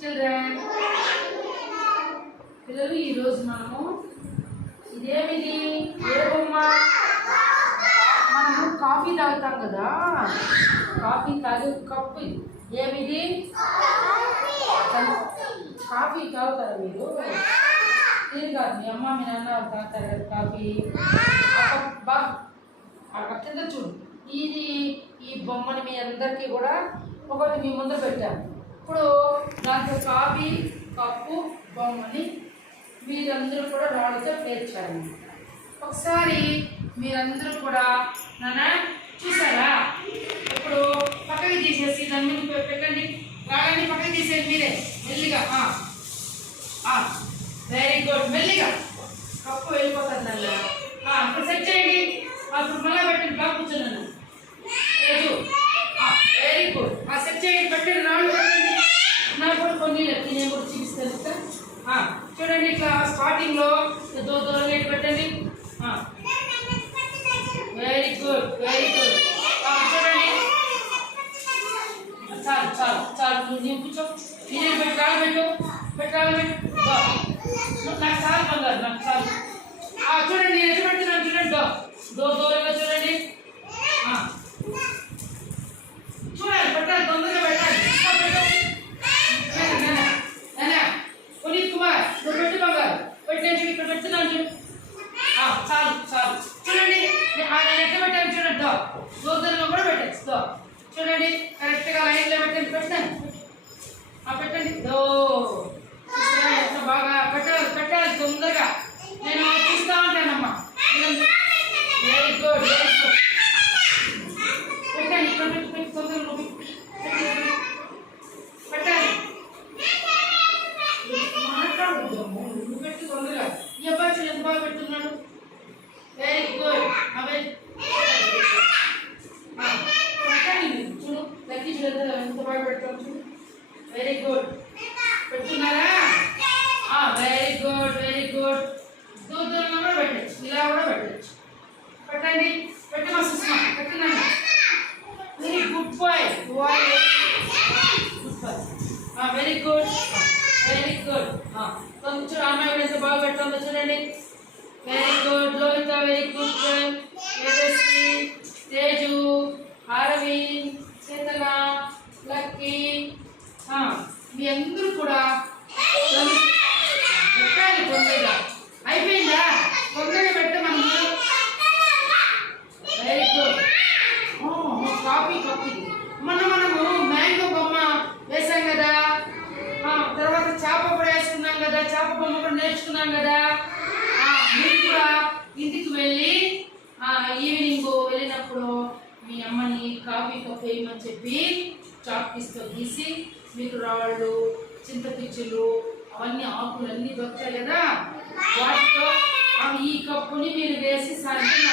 Children పిల్లలు ఈరోజు మనము ఇదేమిది? ఏ బొమ్మ? మనము కాఫీ తాగుతాం కదా. కాఫీ తాగే కప్పు ఏమిది? కాఫీ తాగుతారా మీరు? నేను కాదు మీ అమ్మ మీ నాన్న తాగుతారు కదా కాఫీ? బా ఆ కింద చూడు. ఇది ఈ బొమ్మని మీ అందరికీ కూడా ఒకటి మీ ముందు పెట్టాను. ఇప్పుడు దాంట్లో కాఫీ కప్పు బొమ్మని మీరందరూ కూడా రాళ్ళతో పేర్చారు ఒకసారి మీరందరూ కూడా నాన్న చూసారా? ఇప్పుడు పక్కకి తీసేసి దాన్ని పెట్టండి. రాళ్ళని పక్కకి తీసేయండి మీరే. మెల్లిగా వెరీ గుడ్ మెల్లిగా. కప్పు వెళ్ళిపోతుంది దానిలో. అప్పుడు ఇప్పుడు సెట్ చేయండి. అప్పుడు మళ్ళీ పెట్టండి. బాగా కూర్చున్నాను. లేదు వెరీ గుడ్ ఆ సెట్ చేయండి. పెట్టండి. రాళ్ళు. కొన్ని లెక్క నేను కూడా చూపిస్తాను ఇట్లా. ఆ, చూడండి ఇట్లా స్టార్టింగ్లో దో దూరంగా ఇటు పెట్టండి వెరీ గుడ్ వెరీ గుడ్ చూడండి చాలు చాలు చాలు నువ్వు నేను కూర్చో నేను పెట్టాలి పెట్టు పెట్టాలి పెట్టు దో. నాకు చాలు బంగారు నాకు చాలు ఆ, చూడండి నేను ఎటు పెడుతున్నాను చూడండి దో దో దూరంగా చూడండి ఆ. చూడాలి పెట్టాలి తొందరగా పెట్టాలి ఇంకా పెట్టు. నాన్న, నాన్న, నాన్న, పునీత్ కుమార్ నువ్వు పెట్టు బంగారు పెట్టే చూడు ఇక్కడ పెడుతున్నాను చూడు ఆ, చాలు చాలు చూడండి నే- ఆ, నేను ఎట్లా పెట్టాను చూడండి దో దూరంగా కూడా పెట్టచ్చు దో చూడండి కరెక్ట్గా లైన్లో పెట్టండి పెట్టండి ఆ పెట్టండి. దో బాగా పెట్టాలి పెట్టాలి తొందరగా. నేను చూస్తా ఉంటానమ్మా. వెరీ గుడ్ వెరీ గుడ్ పెట్టండి పెట్టి పెట్టి తొందరగా పెట్టి, పెట్టాలి. నువ్వు పెట్టి తొందరగా. ఈ అబ్బాయి ఎంత బాగా పెడుతున్నాడు. వెరీ గుడ్ అబ్బాయి పెట్టండి చూడు లక్కీ చూడు ఎంత ఎంత బాగా పెడతావు చూడు వెరీ గుడ్ పెడుతున్నారా వెరీ గుడ్ వెరీ గుడ్ దూరంగా కూడా పెట్టచ్చు ఇలా కూడా పెట్టచ్చు పెట్టండి పెట్టి మా సుష్మా పెట్టినాను very good bye bye good bye very good very good కొంచెం అమ్మాయి కూడా ఎంత బాగా పెడుతుందో చూడండి very good Lohitha very good Tejaswi Teju Arvind Sheetal Lucky ఆ, మీ అందరూ కూడా పెట్టాలి తొందరగా. అయిపోయిందా? తొందరగా పెట్టమన్నా వెరీ గుడ్ కాఫీ కప్ మొన్న మనము మ్యాంగో బొమ్మ వేసాం కదా. తర్వాత చేప కూడా వేసుకున్నాం కదా. చేప బొమ్మ కూడా నేర్చుకున్నాం కదా. మీరు కూడా ఇంటికి వెళ్ళి ఈవినింగ్ వెళ్ళినప్పుడు మీ అమ్మని కాఫీ కప్ వేయమని చెప్పి చాప్ పీస్తో గీసి మీకు రాళ్ళు చింతపిచ్చులు అవన్నీ ఆకులు అన్నీ దొరుకుతాయి కదా? వాటితో అవి ఈ కప్పుని మీరు వేసి సాయంత్రం